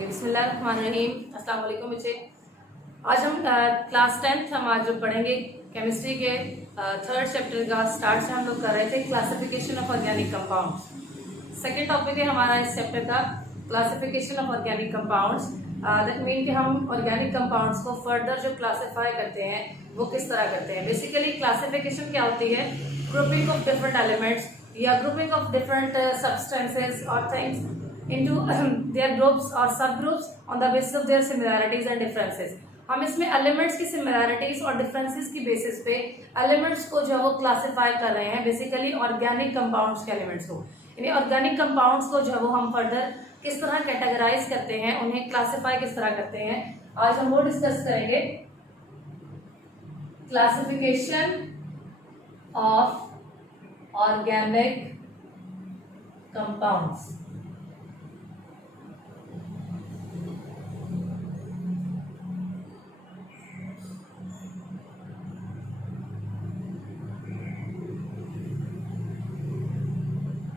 बिस्मिल्लाहिर्रहमानिर्रहीम। अस्सलाम वालेकुम बच्चे। आज हम क्लास 10th हम आज पढ़ेंगे केमिस्ट्री के थर्ड चैप्टर का स्टार्ट से हम लोग कर रहे थे classification of organic compounds. Second topic है हमारा इस चैप्टर का classification of organic compounds. That mean कि हम ऑर्गेनिक कंपाउंड्स को फर्दर जो क्लासीफाई करते हैं वो किस तरह करते हैं। बेसिकली क्लासिफिकेशन क्या होती है? ग्रुपिंग ऑफ डिफरेंट एलिमेंट्स या ग्रुपिंग ऑफ डिफरेंट सब्सटेंसेस और things into their groups or subgroups on the basis of their similarities and differences। हम इसमें एलिमेंट्स की सिमिलैरिटीज और डिफरेंसेस की बेसिस पे एलिमेंट्स को जो है वो क्लासिफाई कर रहे हैं, बेसिकली ऑर्गेनिक कंपाउंड्स के एलिमेंट्स को। यानी ऑर्गेनिक कंपाउंड्स को जो है वो हम फर्दर किस तरह कैटेगराइज करते हैं, उन्हें क्लासिफाई किस तरह करते हैं, आज हम वो डिस्कस करेंगे। Classification of organic compounds.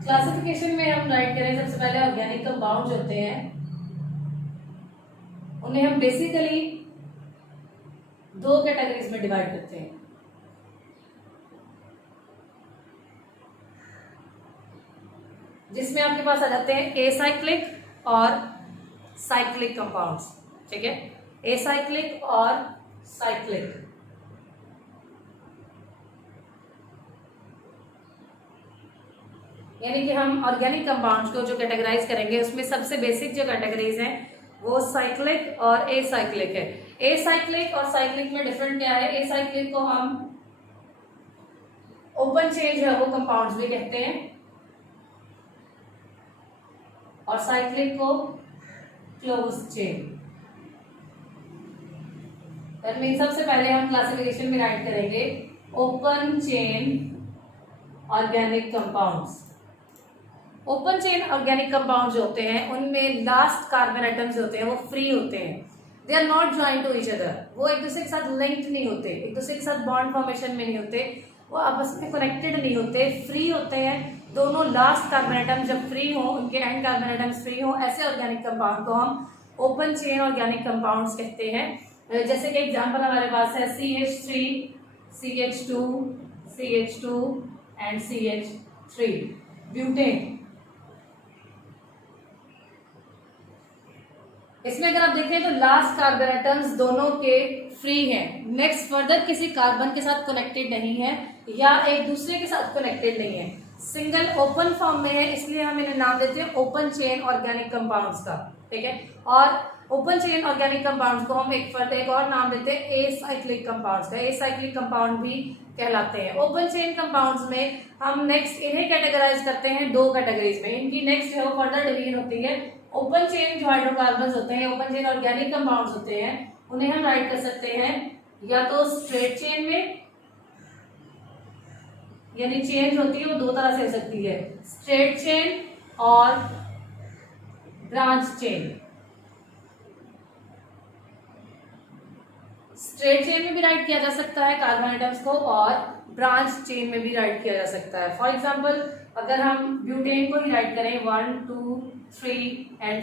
Classification में हम राइट करें सबसे पहले ऑर्गेनिक कंपाउंड जो होते हैं उन्हें हम बेसिकली दो कैटेगरीज में डिवाइड करते हैं। जिसमें आपके पास आ जाते हैं एसाइक्लिक और साइक्लिक कंपाउंड्स। ठीक है, एसाइक्लिक और साइक्लिक। यानी कि हम ऑर्गेनिक कंपाउंड्स को जो कैटेगराइज करेंगे उसमें सबसे बेसिक जो कैटेगरीज हैं वो साइक्लिक और एसाइक्लिक है। एसाइक्लिक और साइक्लिक में डिफरेंट क्या है? एसाइक्लिक को हम ओपन चेन जो है वो कंपाउंड्स भी कहते हैं और साइक्लिक को क्लोज चेन। सबसे पहले हम क्लासिफिकेशन में राइट करेंगे open chain organic compounds. Open chain organic compound जो होते हैं उनमें लास्ट कार्बन एटम्स होते हैं वो फ्री होते हैं। They are not joint to each other. वो एक दूसरे के साथ लिंक्ड नहीं होते, एक दूसरे के साथ बॉन्ड फॉर्मेशन में नहीं होते, वो आपस में कनेक्टेड नहीं होते, फ्री होते हैं। दोनों लास्ट कार्बन एटम जब फ्री हो, उनके एंड कार्बन एटम्स फ्री हो, ऐसे ऑर्गेनिक कंपाउंड को हम ओपन चेन ऑर्गेनिक कंपाउंड्स कहते हैं। जैसे कि एग्जाम्पल हमारे पास है CH3, CH2, CH2 and CH3, butane. इसमें अगर आप देखें तो लास्ट कार्बन एटम्स दोनों के फ्री हैं, नेक्स्ट फर्दर किसी कार्बन के साथ कनेक्टेड नहीं है या एक दूसरे के साथ कनेक्टेड नहीं है, सिंगल ओपन फॉर्म में है, इसलिए हम इन्हें नाम देते हैं ओपन चेन ऑर्गेनिक कंपाउंड्स का। ठीक है, और ओपन चेन ऑर्गेनिक कंपाउंड्स को हम एक और नाम देते हैं एसाइक्लिक कंपाउंड्स का। एसाइक्लिक कंपाउंड भी कहलाते हैं। ओपन चेन कंपाउंड्स में हम नेक्स्ट इन्हें कैटेगराइज करते हैं दो कैटेगरीज में। इनकी नेक्स्ट जो फर्दर डिवीजन होती है ओपन चेन जो हाइड्रोकार्बन्स होते हैं, ओपन चेन ऑर्गेनिक कंपाउंड्स होते हैं, उन्हें हम राइट कर सकते हैं या तो स्ट्रेट चेन में, यानी चेन होती है वो दो तरह से हो सकती है, स्ट्रेट चेन और ब्रांच चेन। स्ट्रेट चेन में भी राइट किया जा सकता है कार्बन एटम्स को और ब्रांच चेन में भी राइट किया जा सकता है। फॉर एग्जांपल अगर हम ब्यूटेन को ही राइट करें 1, 2, 3 एंड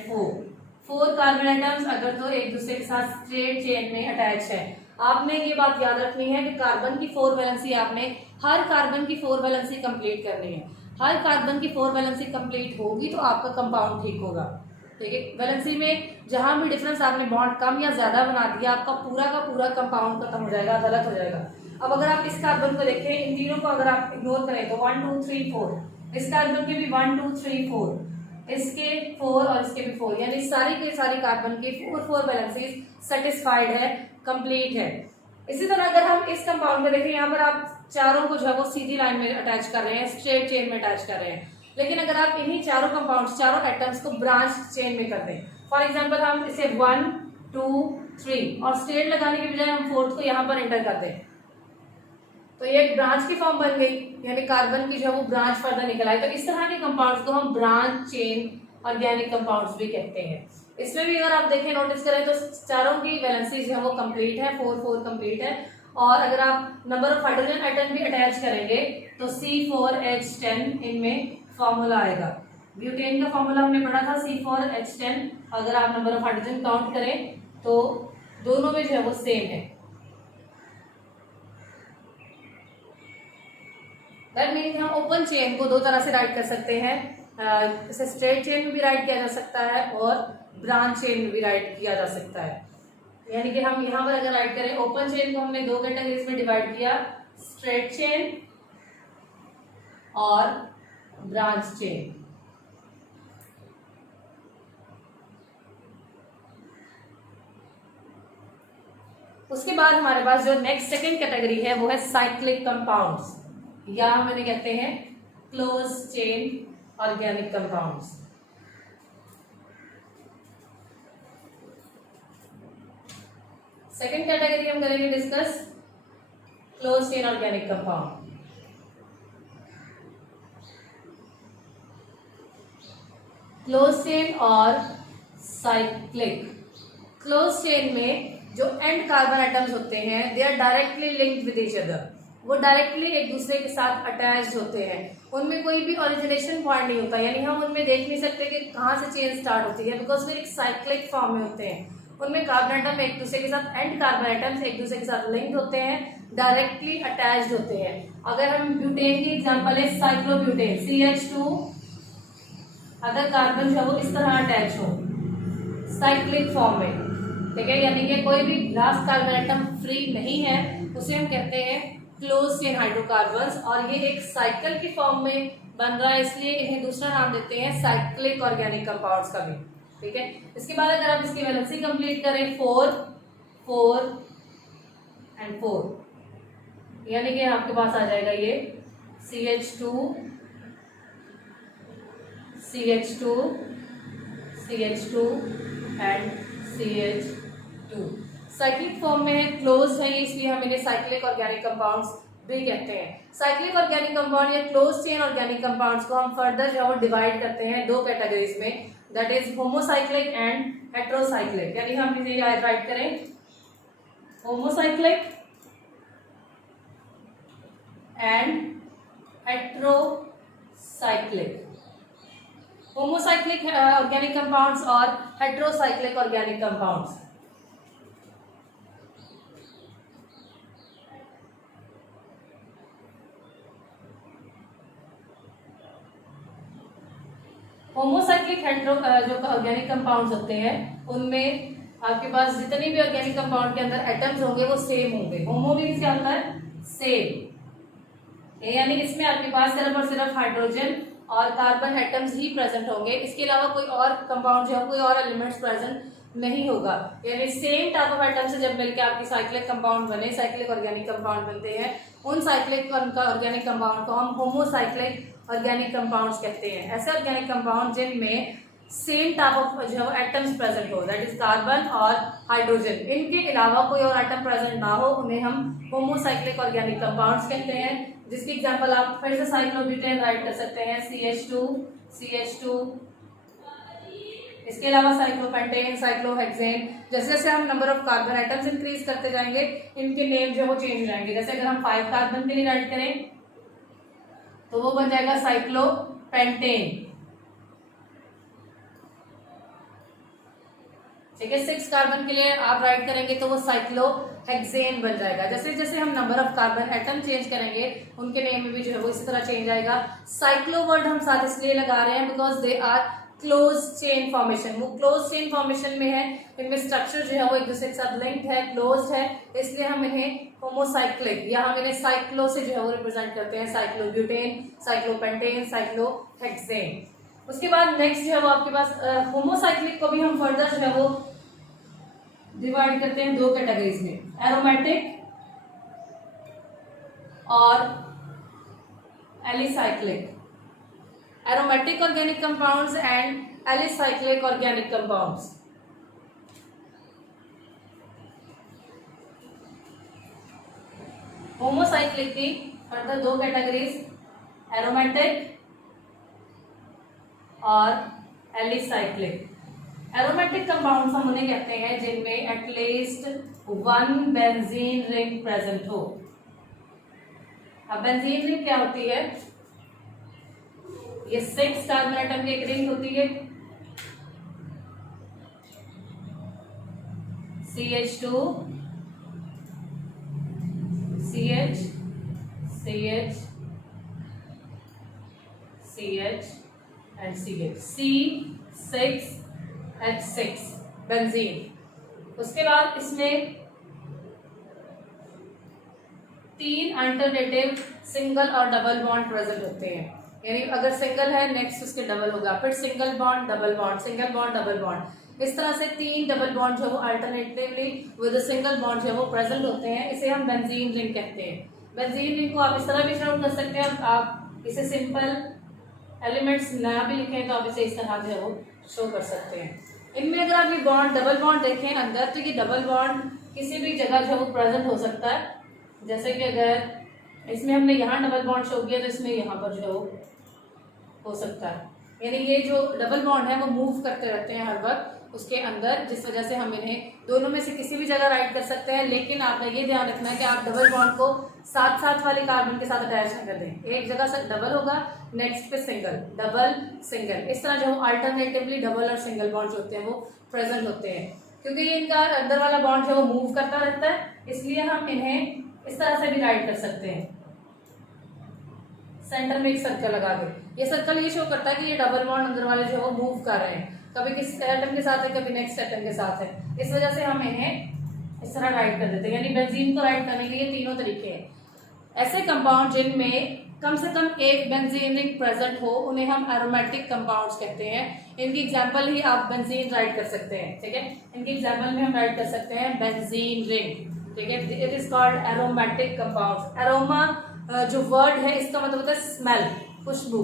4 कार्बन एटम्स अगर तो एक दूसरे के साथ स्ट्रेट चेन में अटैच है। आपने ये बात याद रखनी है कि कार्बन की 4 वैलेंसी आपने हर कार्बन की 4 वैलेंसी कंप्लीट करनी है। हर कार्बन की 4 वैलेंसी कंप्लीट होगी तो आपका कंपाउंड ठीक होगा। ठीक है, वैलेंसी में जहां भी डिफरेंस आपने बॉन्ड कम या ज्यादा बना दिया आपका पूरा का पूरा कंपाउंड खत्म हो जाएगा, गलत हो जाएगा। अब अगर आप इस कार्बन को देखें, इन तीनों को अगर आप इग्नोर करें तो 1, 2, 3, 4, इस कार्बन के भी 1, 2, 3, 4, इसके 4 और इसके भी 4, यानी सारी के सारी कार्बन की 4 वैलेंसीज सेटिस्फाइड है, कंप्लीट है। इसी तरह अगर हम इस कंपाउंड को देखें, यहाँ पर आप चारों को जो है वो सीधी लाइन में अटैच कर रहे हैं, स्ट्रेट चेन में अटैच कर रहे हैं। लेकिन अगर आप इन्हीं चारों कंपाउंड्स, चारों एटम्स को ब्रांच चेन में कर दें, फॉर एग्जांपल हम इसे 1, 2, 3 और स्ट्रेट लगाने के बजाय हम 4th को यहाँ पर एंटर कर दें तो ये एक ब्रांच की फॉर्म बन गई, यानी कार्बन की जो है वो ब्रांच फर्दर निकल आई। तो इस तरह के कंपाउंड्स को हम ब्रांच चेन ऑर्गेनिक कंपाउंड्स भी कहते हैं। इसमें भी अगर आप देखें, नोटिस करें तो चारों की वैलेंसी जो है वो कंप्लीट है, 4 कंप्लीट है। और अगर आप नंबर ऑफ हाइड्रोजन एटम भी अटैच करेंगे तो C4H10 इनमें फॉर्मूला आएगा। ब्यूटेन का फॉर्मूला हमने पढ़ा था C4H10। अगर आप नंबर ऑफ हाइड्रोजन काउंट करें तो दोनों में जो है वो सेम है। दैट मीन्स हम ओपन चेन को दो तरह से राइट कर सकते हैं, इसे स्ट्रेट चेन में भी राइट किया जा सकता है और ब्रांच चेन में भी राइट किया जा सकता है। यानी कि हम यहाँ पर अगर राइट करें, ओपन चेन को हमने दो कैटेगरीज में डिवाइड किया, स्ट्रेट चेन और ब्रांच चेन। उसके बाद हमारे पास जो नेक्स्ट सेकेंड कैटेगरी है वो है साइक्लिक कंपाउंड्स, या हम इन्हें कहते हैं close chain organic compounds. Second category हम करेंगे discuss close chain organic compound. Close chain और साइक्लिक। क्लोज चेन में जो एंड कार्बन एटम्स होते हैं they are directly linked with each other, वो डायरेक्टली एक दूसरे के साथ अटैच्ड होते हैं, उनमें कोई भी ओरिजिनेशन पॉइंट नहीं होता, यानी हम उनमें देख नहीं सकते कि कहाँ से चेन स्टार्ट होती है, बिकॉज वे एक साइक्लिक फॉर्म में होते हैं। उनमें कार्बन एटम एक दूसरे के साथ, एंड कार्बन एटम्स एक दूसरे के साथ लिंक्ड होते हैं, डायरेक्टली अटैच्ड होते हैं। अगर हम ब्यूटेन की एग्जांपल है साइक्लोब्यूटेन CH2, अगर कार्बन जो है वो इस तरह अटैच हो साइक्लिक फॉर्म में, ठीक है, यानी कि कोई भी लास्ट कार्बन एटम फ्री नहीं है, उसे हम कहते हैं क्लोज चेन हाइड्रोकार्बन्स, और ये एक साइकिल की फॉर्म में बन रहा है, इसलिए इन्हें दूसरा नाम देते हैं साइक्लिक ऑर्गेनिक कंपाउंड्स का भी, ठीक है। इसके बाद अगर आप इसकी वैलेंसी कंप्लीट करें 4 4 एंड 4, यानी कि आपके पास आ जाएगा ये CH2 CH2 CH2 and CH2। Cyclic form में है, क्लोज है, इसलिए हम इन्हें साइक्लिक ऑर्गेनिक कंपाउंड्स भी कहते हैं। साइक्लिक ऑर्गेनिक कंपाउंड या क्लोज चेन ऑर्गेनिक कंपाउंड्स को हम फर्दर जो है डिवाइड करते हैं दो कैटेगरीज में, that is homocyclic and heterocyclic. यानी हम इसे राइट करें homocyclic and heterocyclic. Homocyclic organic compounds और heterocyclic organic compounds. Homocyclic hetero जो ऑर्गेनिक कंपाउंड्स होते हैं उनमें आपके पास जितने भी ऑर्गेनिक कंपाउंड के अंदर एटम्स होंगे वो सेम होंगे। होमो मीन्स क्या होता है? सेम, यानी इसमें आपके पास सिर्फ और सिर्फ हाइड्रोजन और कार्बन एटम्स ही प्रेजेंट होंगे, इसके अलावा कोई और कंपाउंड जो है कोई और एलिमेंट्स प्रेजेंट नहीं होगा। यानी सेम टाइप ऑफ एटम से जब मिलकर आपकी साइक्लिक कंपाउंड बने, साइक्लिक ऑर्गेनिक कंपाउंड बनते हैं, उन साइक्लिक ऑर्गेनिक कंपाउंड को हम होमोसाइक्लिक ऑर्गेनिक कंपाउंड्स कहते हैं। ऐसे ऑर्गेनिक कंपाउंड जिनमें सेम टाइप ऑफ जो है एटम्स प्रेजेंट हो, दैट इज कार्बन और हाइड्रोजन, इनके अलावा कोई और एटम प्रेजेंट ना हो, उन्हें हम होमोसाइक्लिक ऑर्गेनिक कंपाउंड्स कहते हैं। जिसकी एग्जांपल आप फिर से साइक्लोब्यूटेन राइट कर सकते हैं CH2 इसके अलावा साइक्लोपेंटेन, साइक्लोहेक्सेन। जैसे जैसे हम number of carbon atoms increase करते जाएंगे इनके नेम जो है वो चेंज हो जाएंगे। जैसे अगर हम 5 कार्बन के लिए राइट करें तो वो बन जाएगा साइक्लोपेंटेन, ठीक है। 6 कार्बन के लिए आप राइट करेंगे तो वो साइक्लोहेक्सेन बन जाएगा। जैसे जैसे हम number of carbon atom change करेंगे उनके नेम में भी जो है वो इसी तरह चेंज आएगा। साइक्लो वर्ड हम साथ इसलिए लगा रहे हैं because they are close chain formation, वो क्लोज चेन फॉर्मेशन में है, इनमें स्ट्रक्चर जो है वो एक दूसरे के साथ लिंक्ड है, क्लोज्ड है, इसलिए हम इन्हें होमोसाइक्लिक या हम इन्हें साइक्लो से जो है वो रिप्रेजेंट करते हैं, साइक्लोब्यूटेन, साइक्लोपेंटेन, साइक्लोहेक्सेन। उसके बाद नेक्स्ट जो है वो आपके पास होमोसाइक्लिक को भी हम फर्दर जो है वो डिवाइड करते हैं दो कैटेगरीज में, एरोमेटिक और alicyclic. Aromatic organic compounds and alicyclic organic compounds. Homocyclic की फर्दर दो कैटेगरीज, एरोमेटिक और एलिसाइक्लिक। एरोमेटिक कंपाउंड्स हम उन्हें कहते हैं जिनमें एटलीस्ट 1 बेंजीन रिंग प्रेजेंट हो। अब बेंजीन रिंग क्या होती है? ये 6 कार्बन एटम की एक रिंग होती है, CH2 CH CH CH and CH, C6H6 benzene. उसके बाद इसमें 3 अल्टरनेटिव सिंगल और डबल बॉन्ड प्रेजेंट होते हैं, यानी अगर सिंगल है नेक्स्ट उसके डबल होगा, फिर single bond double bond, single bond double bond, इस तरह से 3 डबल बॉन्ड जो है वो अल्टरनेटिवली विद सिंगल बॉन्ड जो है वो प्रेजेंट होते हैं। इसे हम बेंजीन रिंग कहते हैं। बेंजीन रिंग को आप इस तरह भी शो कर सकते हैं, आप इसे सिंपल एलिमेंट्स ना भी लिखें तो आप इसे इस तरह जो है वो शो कर सकते हैं। इनमें अगर आप ये बॉन्ड डबल बॉन्ड देखें अंदर, तो ये डबल बॉन्ड किसी भी जगह जो है वो प्रेजेंट हो सकता है। जैसे कि अगर इसमें हमने यहाँ डबल बॉन्ड शो किया तो इसमें यहाँ पर जो हो सकता है, यानी ये जो डबल बॉन्ड है वो मूव करते रहते हैं हर वक्त उसके अंदर, जिस वजह से हम इन्हें दोनों में से किसी भी जगह राइट कर सकते हैं। लेकिन आपका ये ध्यान रखना है कि आप डबल बॉन्ड को साथ साथ वाले कार्बन के साथ अटैच न कर दें। एक जगह से डबल होगा, नेक्स्ट पे सिंगल, डबल सिंगल, इस तरह जो अल्टरनेटिवली डबल और सिंगल बॉन्ड होते हैं वो प्रेजेंट होते हैं। क्योंकि ये इनका अंदर वाला बॉन्ड जो वो मूव करता रहता है, इसलिए हम इन्हें इस तरह से भी राइट कर सकते हैं। सेंटर में एक सर्कल लगा के, ये सर्कल ये शो करता है कि ये डबल बॉन्ड अंदर वाले जो है वो मूव कर रहे हैं, कभी किस एटम के साथ है कभी नेक्स्ट एटम के साथ है। इस वजह से हम इन्हें इस तरह राइट कर देते हैं। यानी बेंजीन को राइट करने के लिए तीनों तरीके हैं। ऐसे कंपाउंड जिनमें कम से कम एक बेंजीन रिंग प्रेजेंट हो उन्हें हम एरोमेटिक कंपाउंड्स कहते हैं। इनकी एग्जांपल ही आप बेंजीन राइट कर सकते हैं, ठीक है। इनकी एग्जांपल में हम राइट कर सकते हैं बेंजीन रिंग, ठीक है। It is called aromatic compounds. Aroma जो वर्ड है इसका मतलब होता है स्मेल, खुशबू।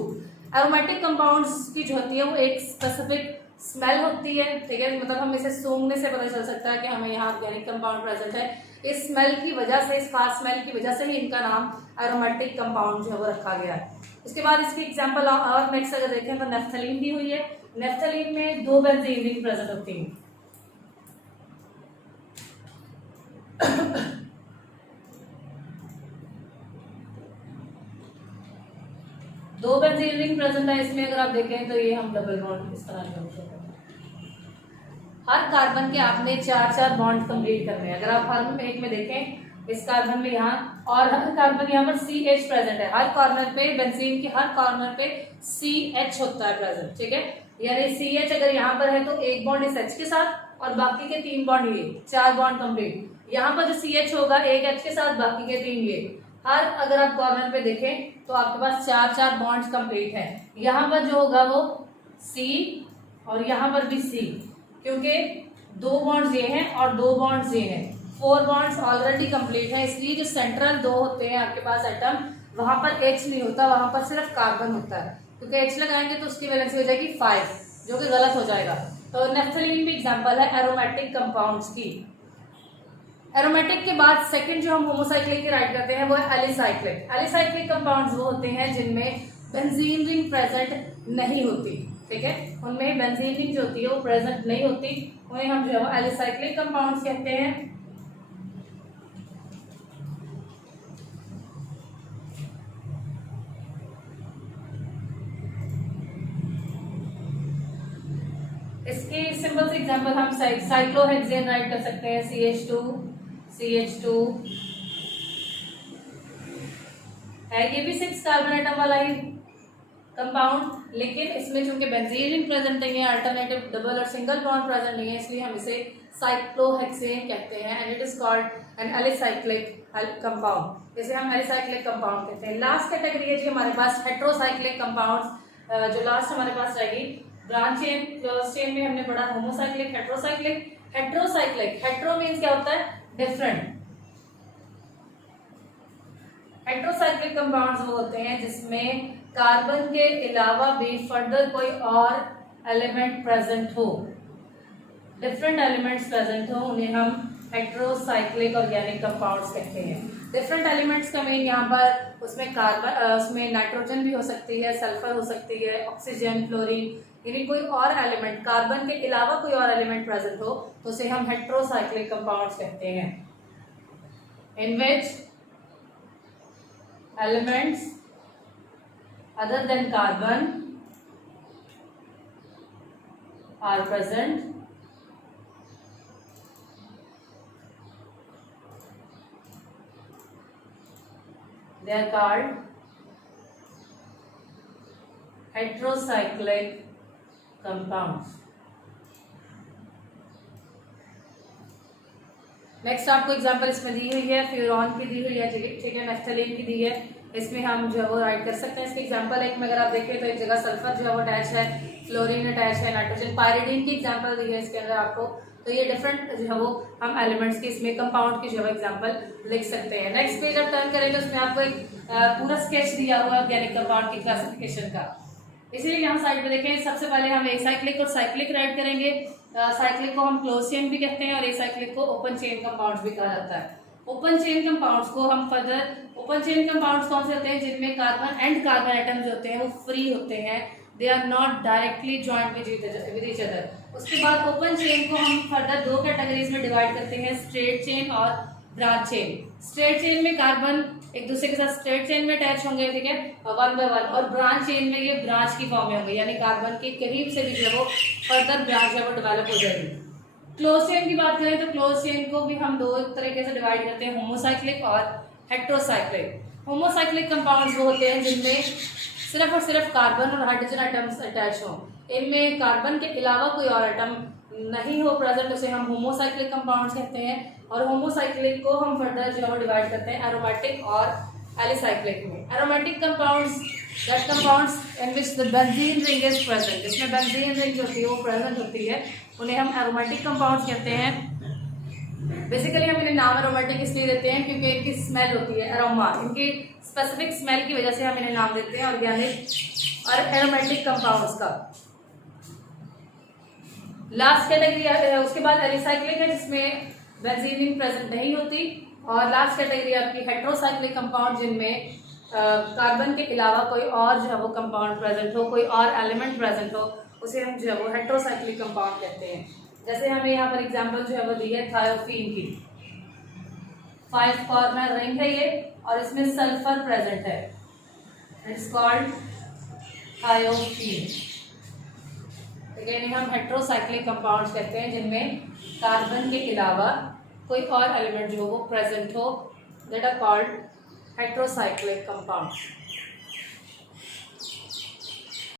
एरोमेटिक कंपाउंड्स की जो होती है वो एक स्पेसिफिक स्मेल होती है, ठीक है। मतलब हम इसे सूंघने से पता चल सकता है कि हमें यहाँ ऑर्गेनिक कंपाउंड प्रेजेंट है। इस स्मेल की वजह से, इस खास स्मेल की वजह से ही इनका नाम एरोमेटिक कंपाउंड जो है वो रखा गया है। उसके बाद इसकी एग्जांपल और नेक्स्ट अगर देखें तो नेफ्थलीन दी हुई है। नेफ्थलीन में 2 बेंजीन रिंग प्रेजेंट होती हैं। दो बेंजीन रिंग प्रेजेंट है इसमें, अगर आप देखें तो ये हम डबल बॉन्ड इस तरह से हर कार्बन के आपने 4-4 बॉन्ड कंप्लीट करने हैं। अगर आप हर एक में देखें इस कार्बन में यहाँ और हर कार्बन यहाँ पर CH प्रेजेंट है। हर कॉर्नर पे बेंजीन के हर कॉर्नर पे CH होता है प्रेजेंट, ठीक है। यानी CH अगर यहाँ पर है तो एक बॉन्ड इस H के साथ और बाकी के 3 बॉन्ड ये, 4 बॉन्ड कंप्लीट। यहाँ पर जो CH होगा एक H के साथ, बाकी के 3 ये। हर अगर आप कॉर्नर पे देखें तो आपके पास 4-4 बॉन्ड्स कंप्लीट है। यहाँ पर जो होगा वो C और यहाँ पर भी C, क्योंकि 2 बॉन्ड्स ये हैं और 2 बॉन्ड्स ये हैं। 4 बॉन्ड्स ऑलरेडी कंप्लीट है, इसलिए जो सेंट्रल 2 होते हैं आपके पास एटम, वहां पर H नहीं होता, वहां पर सिर्फ कार्बन होता है। क्योंकि H लगाएंगे तो उसकी वैलेंसी हो जाएगी 5, जो कि गलत हो जाएगा। तो नेफ्थलीन भी एग्जांपल है एरोमेटिक कंपाउंड्स की। एरोमेटिक के बाद सेकंड जो हम होमोसाइक्लिक की राइट करते हैं वो है एलिसाइक्लिक। एलिसाइक्लिक कंपाउंड्स वो होते हैं जिनमें बेंजीन रिंग प्रेजेंट नहीं होती, ठीक है। उनमें बेंजीन रिंग जो होती है वो प्रेजेंट नहीं होती, उन्हें हम जो है एलिसाइक्लिक कंपाउंड्स कहते हैं। इसकी सिंपल से एग्जांपल हम साइक्लोहेक्सेन राइट कर सकते हैं, CH2 है। ये भी 6 कार्बन एटम वाला ही कंपाउंड, लेकिन इसमें चूंकि बेंजीन रिंग प्रेजेंट नहीं है, अल्टरनेटिव डबल और सिंगल बॉन्ड प्रेजेंट नहीं है, इसलिए हम इसे साइक्लोहेक्सेन कहते हैं। And it is called an alicyclic compound, जिसे हम एलिसाइक्लिक कंपाउंड कहते हैं। लास्ट कैटेगरी है जी हमारे पास हेट्रोसाइक्लिक कंपाउंड्स। जो लास्ट हमारे पास रहेगी ब्रांच चेन, क्लोज चेन में हमने पढ़ा homocyclic, heterocyclic. Heterocyclic, hetero means क्या होता है, डिफरेंट। हेट्रोसाइक्लिक कंपाउंड्स वो होते हैं जिसमें कार्बन के अलावा भी फर्दर कोई और एलिमेंट प्रेजेंट हो, डिफरेंट एलिमेंट्स प्रेजेंट हो, उन्हें हम हेट्रोसाइक्लिक ऑर्गेनिक कंपाउंड्स कहते हैं। डिफरेंट एलिमेंट्स का मीन यहाँ पर उसमें कार्बन, उसमें नाइट्रोजन भी हो सकती है, सल्फर हो सकती है, ऑक्सीजन, फ्लोरीन, यानी कोई और एलिमेंट, कार्बन के अलावा कोई और एलिमेंट प्रेजेंट हो तो उसे हम हेट्रोसाइक्लिक कंपाउंड्स कहते हैं। इन विच elements other than carbon are present, they are called heterocyclic compounds. Next आपको एग्जांपल इसमें दी हुई है, फ्यूरॉन की दी हुई है, ठीक है, नेफ्थलीन की दी है। इसमें हम जो है वो राइट कर सकते हैं। इसके एग्जांपल एक में अगर आप देखें तो एक जगह सल्फर जो है वो अटैच है, फ्लोरीन अटैच है, नाइट्रोजन, पायरिडीन की एग्जांपल दी है इसके अंदर आपको। तो ये डिफरेंट जो है वो हम एलिमेंट्स की इसमें कंपाउंड की जो है एग्जांपल लिख सकते हैं। नेक्स्ट पेज आप टर्न करेंगे, उसमें आपको एक पूरा स्केच दिया हुआ है ऑर्गेनिक कंपाउंड की क्लासिफिकेशन का। इसीलिए यहाँ साइड पे देखें, सबसे पहले हम एसाइक्लिक और साइक्लिक राइट करेंगे। साइक्लिक को हम क्लोज चेन भी कहते हैं और एसाइक्लिक को ओपन चेन कंपाउंड्स भी कहा जाता है। ओपन चेन कंपाउंड्स को हम फर्दर, ओपन चेन कंपाउंड्स कौन से होते हैं? जिनमें कार्बन एंड कार्बन एटम जो होते हैं वो फ्री होते हैं, they are not directly joint with each other. उसके बाद ओपन चेन को हम फर्दर दो कैटेगरीज में डिवाइड करते हैं, स्ट्रेट चेन और ब्रांच चेन। स्ट्रेट चेन में कार्बन एक दूसरे के साथ स्ट्रेट चेन में अटैच होंगे, ठीक है, वन बाय वन, और ब्रांच चेन में ये ब्रांच की फॉर्म में होंगे, यानी कार्बन के करीब से भी जो वो फर्दर ब्रांच है वो डेवलप हो जाएगी। क्लोज चेन की बात करें तो क्लोज चेन को भी हम दो तरीके से डिवाइड करते हैं, होमोसाइक्लिक और हेटेरोसाइक्लिक। होमोसाइक्लिक कंपाउंड्स वो होते हैं जिनमें सिर्फ और सिर्फ कार्बन और हाइड्रोजन एटम्स अटैच हों, इनमें कार्बन के अलावा कोई और एटम नहीं हो प्रेजेंट, उसे हम होमोसाइक्लिक कंपाउंड्स कहते हैं। और होमोसाइक्लिक को हम फर्दर जो है डिवाइड करते हैं एरोमेटिक और एलिसाइक्लिक में। Aromatic compounds, that compounds in which the benzene ring is present, जिसमें बेंजीन रिंग जो होती है वो प्रेजेंट होती है, उन्हें हम एरोमेटिक कंपाउंड्स कहते हैं। बेसिकली हम इन्हें नाम एरोमेटिक इसलिए देते हैं क्योंकि इनकी स्मेल होती है एरोमा, इनकी स्पेसिफिक स्मेल की वजह से हम इन्हें नाम देते हैं ऑर्गेनिक और एरोमेटिक कंपाउंड्स का। लास्ट कैटेगरी है, उसके बाद एलिसाइक्लिक है जिसमें बेंजीन रिंग प्रेजेंट नहीं होती, और लास्ट कैटेगरी आपकी हेटेरोसाइक्लिक कंपाउंड जिनमें कार्बन के अलावा कोई और जो है वो कंपाउंड प्रेजेंट हो, कोई और एलिमेंट प्रेजेंट हो, उसे हम जो है वो हेटेरोसाइक्लिक कंपाउंड कहते हैं। जैसे हमें यहाँ पर एग्जांपल जो है वो दी है थायोफीन की, 5 कॉर्नर रिंग है ये और इसमें सल्फर प्रेजेंट है, इट्स कॉल्ड थायोफीन। अगेन हम हेटेरोसाइक्लिक कंपाउंड्स कहते हैं जिनमें कार्बन के अलावा कोई और एलिमेंट जो वो प्रेजेंट हो, that are called heterocyclic compounds.